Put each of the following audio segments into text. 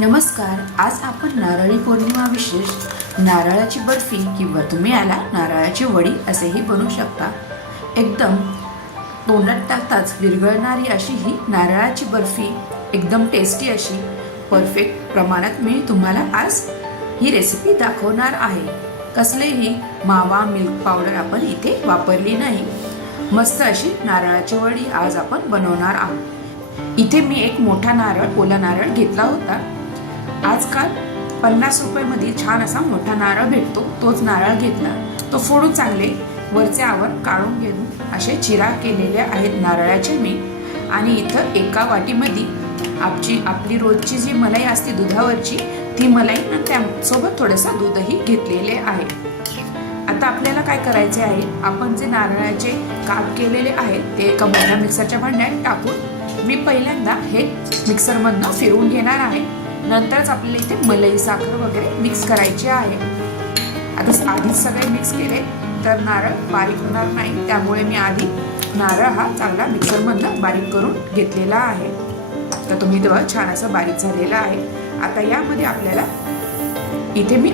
नमस्कार. आज आपण नारळी पौर्णिमा विशेष नारळाची बर्फी किंवा तुम्ही याला नारळाची वडी असेही बनवू शकता. एकदम तोंडात टाकताच विरघळणारी अशी ही नारळाची बर्फी, एकदम टेस्टी अशी परफेक्ट प्रमाणात मी तुम्हाला आज ही रेसिपी दाखवणार आहे. कसलेही मावा मिल्क पावडर आपण इथे वापरली नाही. मस्त अशी नारळाची वडी आज आपण बनवणार आहोत. इथे मी एक मोठा नारळ, ओला नारळ घेतला होता. आजकाल 50 रुपयामध्ये छान असा मोठा नारळ भेटतो, तोच नारळ घेतला. तो फोडून चांगले वरचे आवरण काढून घेऊन असे चिरा केलेले आहेत नारळाचे मी. आणि इथं एका वाटीमध्ये आपली रोजची जी मलाई असते दुधावरची, ती मलाई आणि त्यासोबत थोडंसं दूधही घेतलेले आहे. आता आपल्याला काय करायचे आहे, आपण जे नारळाचे काप केलेले आहेत ते एका मोठ्या मिक्सरच्या भांड्यात टाकून मी पहिल्यांदा हे मिक्सरमधनं फिरवून घेणार आहे. नंतरच आपल्याला इथे मलाई, साखर वगैरे मिक्स करायची आहे. आता आधीच सगळे मिक्स केले तर नारळ बारीक होणार नाही, त्यामुळे मी आधी नारळ हा चांगला मिक्सरमधनं बारीक करून घेतलेला आहे. तर तुम्ही तेव्हा छान असं बारीक झालेला आहे. आता यामध्ये आपल्याला इथे मी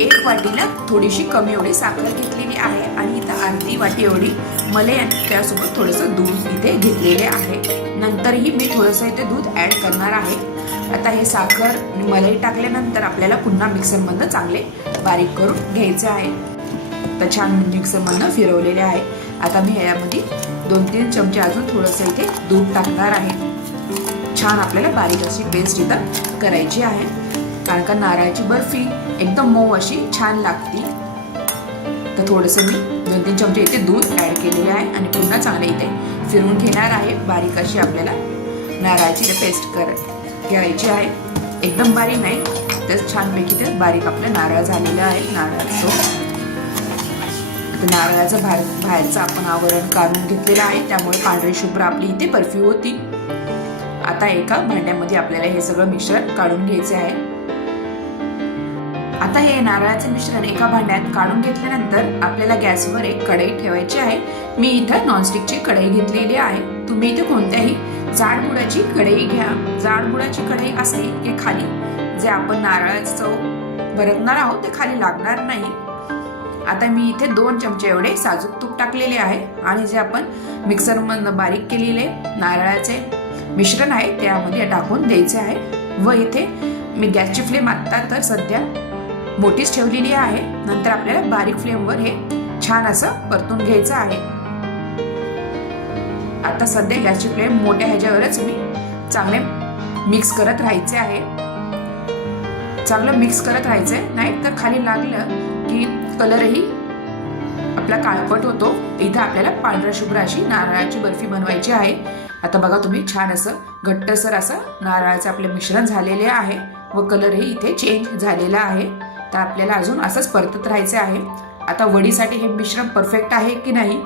1 वाटीला थोडीशी कमी एवढी साखर घेतलेली आहे आणि इथं अर्धी वाटी एवढी मलाई आणि त्यासोबत थोडंसं दूध इथे घेतलेले आहे. नंतरही मी थोडंसं इथे दूध ॲड करणार आहे. आता हे साखर मलाई टाकल्यानंतर आपल्याला पुन्हा मिक्सरमधनं चांगले बारीक करून घ्यायचे आहे. तर छान मिक्सरमधनं फिरवलेले आहे. आता मी यामध्ये 2-3 चमचे अजून थोडंसं इथे दूध टाकणार आहे. छान आपल्याला बारीक अशी पेस्ट इथं करायची आहे, कारण का नारळाची बर्फी एकदम मऊ अशी छान लागते. तर थोडंसं मी 2-3 चमचे इथे दूध ॲड केलेले आहे आणि पुन्हा चांगले इथे फिरवून घेणार आहे. बारीक अशी आपल्याला नारळाची पेस्ट घ्यायची आहे. एकदम बारीक नाही, तर छानपैकी ते बारीक आपलं नारळ झालेलं आहे. नारळाचं बाहेरचं आपण आवरण काढून घेतलेलं आहे, त्यामुळे पांढरी शुभ्र आपली इथे बर्फी होती. आता एका भांड्यामध्ये आपल्याला हे सगळं मिश्रण काढून घ्यायचे आहे. आता हे नारळाचे मिश्रण एका भांड्यात काढून घेतल्यानंतर आपल्याला गॅसवर एक कढई ठेवायची आहे. मी इथं नॉनस्टिकची कढई घेतलेली आहे. तुम्ही इथे कोणत्याही जाडबुडाची कढई घ्या. जाडबुडाची कढई असली की खाली जे आपण नारळाचं चव भरतणार आहोत ते खाली लागणार नाही. आता मी इथे 2 चमचे एवढे साजूक तूप टाकलेले आहे आणि जे आपण मिक्सरमधनं बारीक केलेले नारळाचे मिश्रण आहे त्यामध्ये टाकून द्यायचे आहे. व इथे मी गॅसची फ्लेम आता तर सध्या मोठीच ठेवलेली आहे. नंतर आपल्याला बारीक फ्लेमवर हे छान असं परतून घ्यायचं आहे. आता सध्या गॅसची फ्लेम मोठ्या ह्याच्यावरच मी चांगले मिक्स करत राहायचे आहे. चांगलं मिक्स करत राहायचंय, नाही तर खाली लागलं की कलरही आपला काळपट होतो. इथं आपल्याला पांढऱ्या शुभ्र अशी नारळाची बर्फी बनवायची आहे. आता बघा तुम्ही, छान असं घट्टसर असं नारळाचं आपले मिश्रण झालेले आहे व कलरही इथे चेंज झालेला आहे. तर आपल्याला अजून असंच परतत राहायचे आहे. आता वडीसाठी हे मिश्रण परफेक्ट आहे की नाही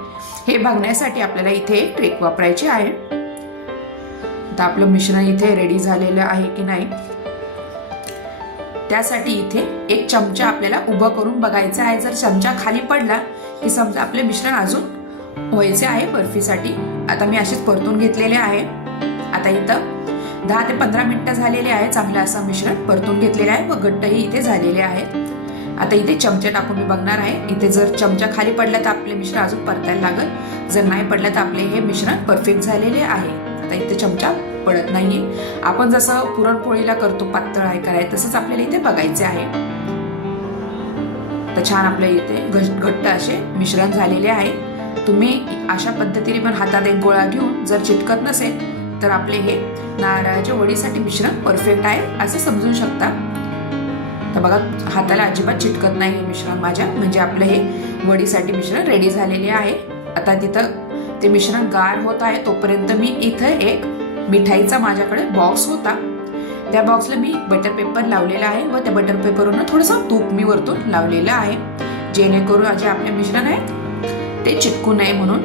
हे बघण्यासाठी आपल्याला इथे एक ट्रिक वापरायची आहे. आता आपलं मिश्रण इथे रेडी झालेलं आहे की नाही, त्यासाठी इथे 1 चमचा आपल्याला उभं करून बघायचं आहे. जर चमचा खाली पडला की समजा आपले मिश्रण अजून व्हायचे आहे बर्फीसाठी. आता मी असेच परतून घेतलेले आहे. आता इथं 10 ते 15 मिनिटं झालेले आहे. चांगलं असं मिश्रण परतून घेतलेलं आहे व घट्टही इथे झालेले आहे. आता इथे चमचे टाकून मी बघणार आहे. इथे जर चमचा खाली पडला तर आपले मिश्रण अजून परतायला लागेल. जर नाही पडलं तर आपले हे मिश्रण परफेक्ट झालेले आहे. आता इथे चमचा पडत नाहीये. आपण जसं पुरणपोळीला करतो पातळ आहे करायचं, तसंच आपल्याला इथे बघायचे आहे. तर छान आपल्या इथे घट्ट असे मिश्रण झालेले आहे. तुम्ही अशा पद्धतीने पण हातात एक गोळा घेऊन जर चिटकत नसेल तर आपले हे नारळाच्या वडीसाठी मिश्रण परफेक्ट आहे असं समजू शकता. तर बघा, हाताला अजिबात चिटकत नाही हे मिश्रण माझ्या, म्हणजे आपलं हे वडीसाठी मिश्रण रेडी झालेले आहे. आता तिथं ते मिश्रण गार होत आहे तोपर्यंत मी इथं एक मिठाईचा माझ्याकडे बॉक्स होता. त्या बॉक्सला मी बटर पेपर लावलेला आहे व त्या बटर पेपरवरून थोडंसं तूप मी वरतून लावलेलं आहे, जेणेकरून जे आपले मिश्रण आहे ते चिटकू नये म्हणून.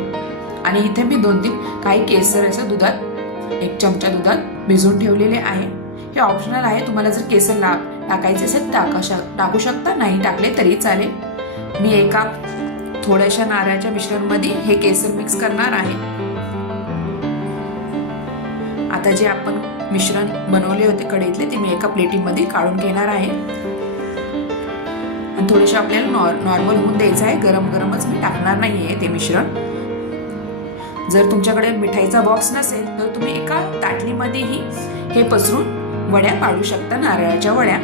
आणि इथे मी 2-3 काही केसर असं दुधात 1 चमचा दुधात भिजवून ठेवलेले आहे. हे ऑप्शनल आहे, तुम्हाला जर केसर टाकायचे असेल टाकू शकता, नाही टाकले तरी चालेल. मी एका थोड्याशा नारळाच्या मिश्रणमध्ये हे केसर मिक्स करणार आहे. आता जे आपण मिश्रण बनवले होते कढईतले ते मी एका प्लेटीमध्ये काढून घेणार आहे. आणि थोडेसे आपल्याला नॉर्मल होऊन द्यायचं आहे. गरम गरमच मी टाकणार नाही आहे ते मिश्रण. जर तुमच्याकडे मिठाईचा बॉक्स नसेल तर तुम्ही एका ताटलीमध्येही हे पसरून वड्या पाडू शकता, नारळाच्या वड्या.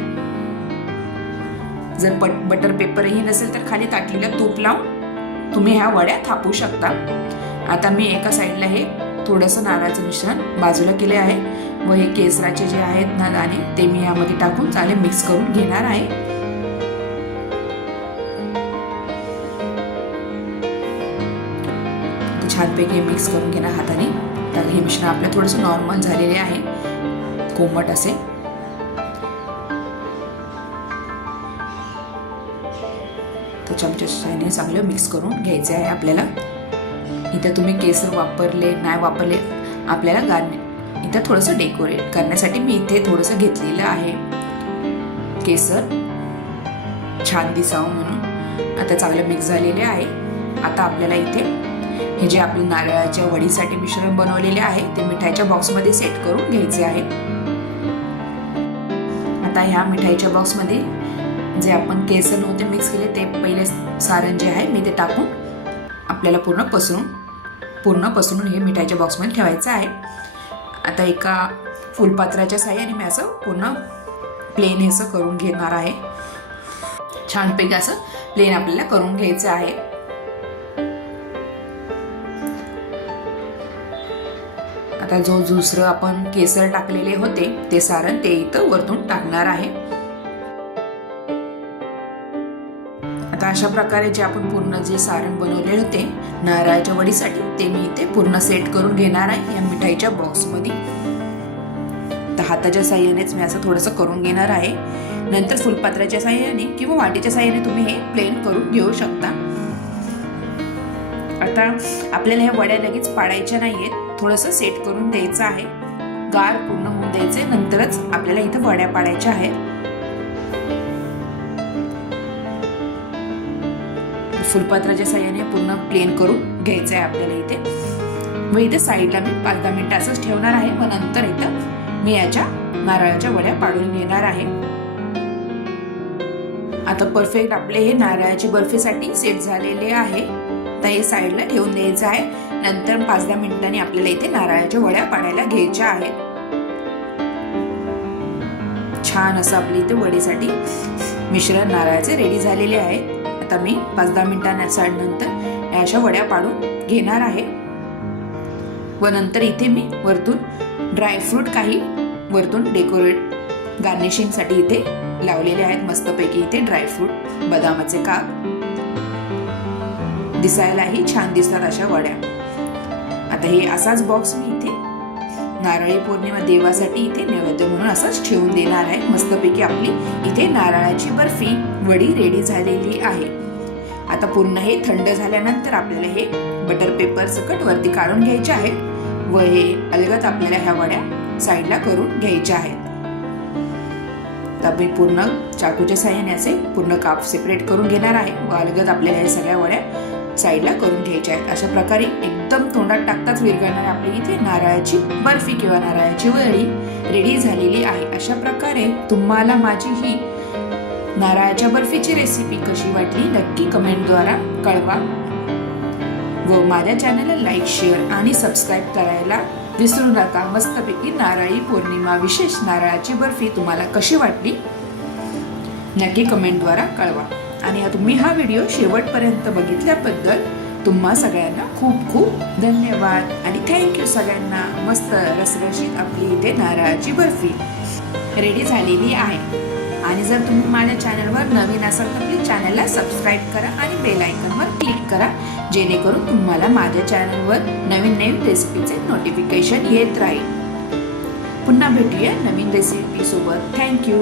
जर बटर पेपरही नसेल तर खाली ताटलीला तूप लावून तुम्ही ह्या वड्या थापू शकता. आता मी एका साईडला हे थोडंसं नारळाचं मिश्रण बाजूला केले आहे व हे केसराचे जे आहेत ना दाणे ते मी यामध्ये टाकून चांगले मिक्स करून घेणार आहे. छानपैकी मिक्स करून घेणार हाताने. तर हे मिश्रण आपलं थोडंसं नॉर्मल झालेले आहे, कोमट असे. तर चमच्याच्या साहाय्याने चांगलं मिक्स करून घ्यायचे आहे आपल्याला. इथं तुम्ही केसर वापरले नाही वापरले आपल्याला इथं थोडंसं डेकोरेट करण्यासाठी मी इथे थोडंसं घेतलेलं आहे केसर, छान दिसावं म्हणून. आता चांगलं मिक्स झालेले आहे. आता आपल्याला इथे हे जे आपलं नारळाच्या वडीसाठी मिश्रण बनवलेले आहे ते मिठाईच्या बॉक्समध्ये सेट करून घ्यायचे आहे. आता ह्या मिठाईच्या बॉक्समध्ये जे आपण केसर नव्हते मिक्स केले ते पहिले सारण जे आहे मी ते टाकून आपल्याला पूर्ण पसरून हे मिठाईच्या बॉक्समध्ये ठेवायचं आहे. आता एका फुलपात्राच्या साहाय्याने मी असं पूर्ण प्लेन हे असं करून घेणार आहे. छानपैकी असं प्लेन आपल्याला करून घ्यायचं आहे. आता जो दुसरं आपण केसर टाकलेले होते ते सारण ते इथं वरतून टाकणार आहे. आता अशा प्रकारे जे आपण पूर्ण जे सारण बनवले होते नारळाच्या वडीसाठी ते मी इथे पूर्ण सेट करून घेणार आहे या मिठाईच्या बॉक्समध्ये. तर हाताच्या साहाय्यानेच मी असं थोडंसं करून घेणार आहे. नंतर फुलपात्राच्या साहाय्याने किंवा वाटीच्या साहाय्याने तुम्ही हे प्लेन करून घेऊ शकता. आता आपल्याला ह्या वड्या लगेच पाडायच्या नाहीयेत, थोडंसं सेट करून द्यायचं आहे, गार पूर्ण होऊन द्यायचे, नंतरच आपल्याला इथं वड्या पाडायच्या आहेत. फुलपात्राच्या साहाय्याने पूर्ण प्लेन करून घ्यायचं आहे आपल्याला इथे. व इथे साईडला मी 5-10 मिनिटं असंच ठेवणार आहे. व नंतर इथं मी याच्या नारळाच्या वड्या पाडून घेणार आहे. आता परफेक्ट आपले हे नारळाची बर्फीसाठी सेट झालेले आहे. तर हे साईडला ठेवून द्यायचं आहे. नंतर 5-10 मिनिटांनी आपल्याला इथे नारळाच्या वड्या पाडायला घ्यायच्या आहेत. छान असं आपले इथे वडीसाठी मिश्रण नारळाचे रेडी झालेले आहे. आता मी 5-10 मिनिटांनंतर या अशा वड्या पाडून घेणार आहे. व नंतर इथे मी वरतून ड्रायफ्रूट काही वरतून डेकोरेट गार्निशिंगसाठी इथे लावलेले आहेत मस्तपैकी. इथे ड्रायफ्रूट बदामाचे काप, दिसायलाही छान दिसतात अशा वड्या. आता हे असाच बॉक्स मी इथे नारळी पौर्णिमा देवासाठी इथे नैवेद्य म्हणून असंच ठेवून देणार आहे. मस्तपैकी आपली इथे नारळाची बर्फी वडी रेडी झालेली आहे. आता पूर्ण हे थंड झाल्यानंतर आपल्याला हे बटर पेपर सकट वरती काढून घ्यायचे आहेत व हे अलगद आपल्याला ह्या वड्या साईडला करून घ्यायच्या आहेत. तर मी पूर्ण चाकूच्या साहाय्याने असे पूर्ण काप सेपरेट करून घेणार आहे व अलगद आपल्याला हे सगळ्या वड्या साईडला करून घ्यायच्या आहेत. अशा प्रकारे एकदम तोंडात टाकताच विरघळणारी आपली इथे नारळाची बर्फी किंवा नारळाची वडी रेडी झालेली आहे. अशा प्रकारे तुम्हाला माझी ही नारळाच्या बर्फीची रेसिपी कशी वाटली नक्की कमेंटद्वारा कळवा व माझ्या चॅनलला लाईक, शेअर आणि सबस्क्राईब करायला विसरू नका. मस्तपैकी नारळी पौर्णिमा विशेष नारळाची बर्फी तुम्हाला कशी वाटली नक्की कमेंटद्वारा कळवा. आणि तुम्ही हा व्हिडिओ शेवटपर्यंत बघितल्याबद्दल तुम्हा सगळ्यांना खूप खूप धन्यवाद आणि थँक्यू सगळ्यांना. मस्त रसरशीत आपली इथे नारळाची बर्फी रेडी झालेली आहे. आणि जर तुम्ही माझ्या चॅनलवर नवीन असाल तर प्लीज चॅनलला सबस्क्राईब करा आणि बेल आयकॉनवर क्लिक करा जेणेकरून तुम्हाला माझ्या चॅनलवर नवीन नवीन रेसिपीचे नोटिफिकेशन येत राहील. पुन्हा भेटूया नवीन रेसिपी सोबत. थँक्यू.